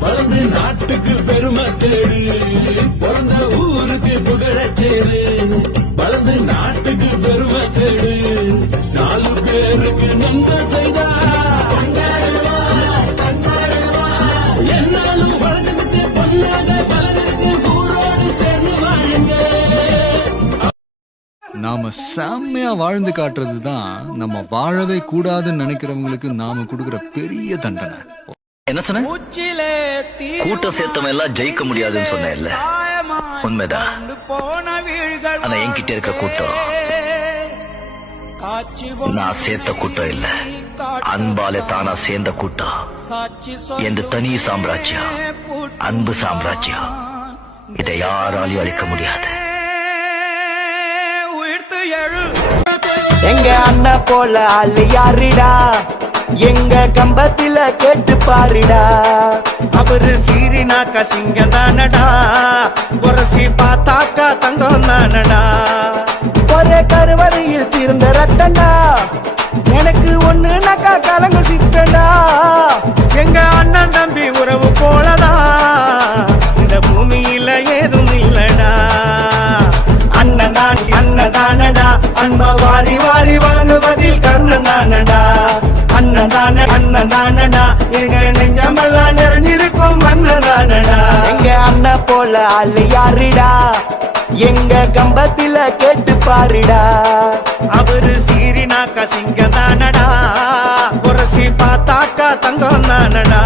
வளர்ந்து நாட்டுக்கு பெருமை தேடு பிறந்த ஊருக்கு புகழச்சேரு வளர்ந்து நாட்டு நாம செம்மையா வாழ்ந்து காட்டுறது தான் நம்ம வாழவே கூடாதுன்னு நினைக்கிறவங்களுக்கு நாம கொடுக்கிற பெரிய தண்டனை. என்ன சொன்ன? கூட்டம் சேர்த்தவன் எல்லாம் ஜெயிக்க முடியாதுன்னு சொன்ன உண்மைதான். ஆனா என்கிட்ட இருக்க கூட்டம் நான் சேர்த்த கூட்டம் இல்ல. அன்பால தானா சேர்ந்த கூட்டம். எந்த தனி சாம்ராஜ்யம் அன்பு சாம்ராஜ்யம். இதை யாராலையும் அழிக்க முடியாது. எங்க அண்ணன் போல ஆளு யாருடா? எங்க கம்பத்தில கேட்டு பாருடா. அவரு சீரினாக்கா சிங்கம் தானடா புரசி பார்த்தாக்கா தங்கம் தானடா ஒரே கருவறையில் தீர்ந்த ரத்தண்டா. எனக்கு ஒண்ணுனாக்கா கலங்கு சிக்கண்டா எங்க அண்ணன் தம்பி உறவு அண்ணன் அன்னதானடா அன்ப வாரி வாரி வாங்குவதில் கர்ணன் தானடா அன்னதான அன்னதானடா எங்க நெஞ்சமெல்லாம் நிறைஞ்சிருக்கும் அன்னதானடா எங்க அண்ணன் போல ஆளு யாருடா? எங்க கம்பத்தில கேட்டு பாருடா? அவரு சீரினாக்கா சிங்கம் தானடா புரசி பார்த்தாக்கா தங்கம் தானடா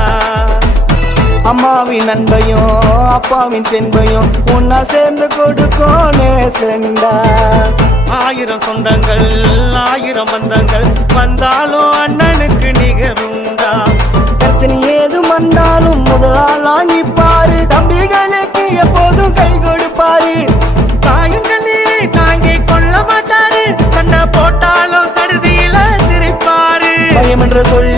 அம்மாவின் அன்பையும் அப்பாவின் தென்பையும் ஒன்னா சேர்ந்து கொடுக்கும் நேசண்டா ஆயிரம் சொந்தங்கள் ஆயிரம் பந்தங்கள் வந்தாலும் அண்ணனுக்கு நிகருண்டா? பிரச்சனை ஏதும் வந்தாலும் முதலாளா நிப்பாரு தம்பிகளுக்கு எப்போதும் கை கொடுப்பாரு. தாயுங்கள் நீரை தாங்கிக் கொள்ள மாட்டாரு. சண்டை போட்டாலும் சடுதியில சிரிப்பாரு. பயம் என்ற சொல்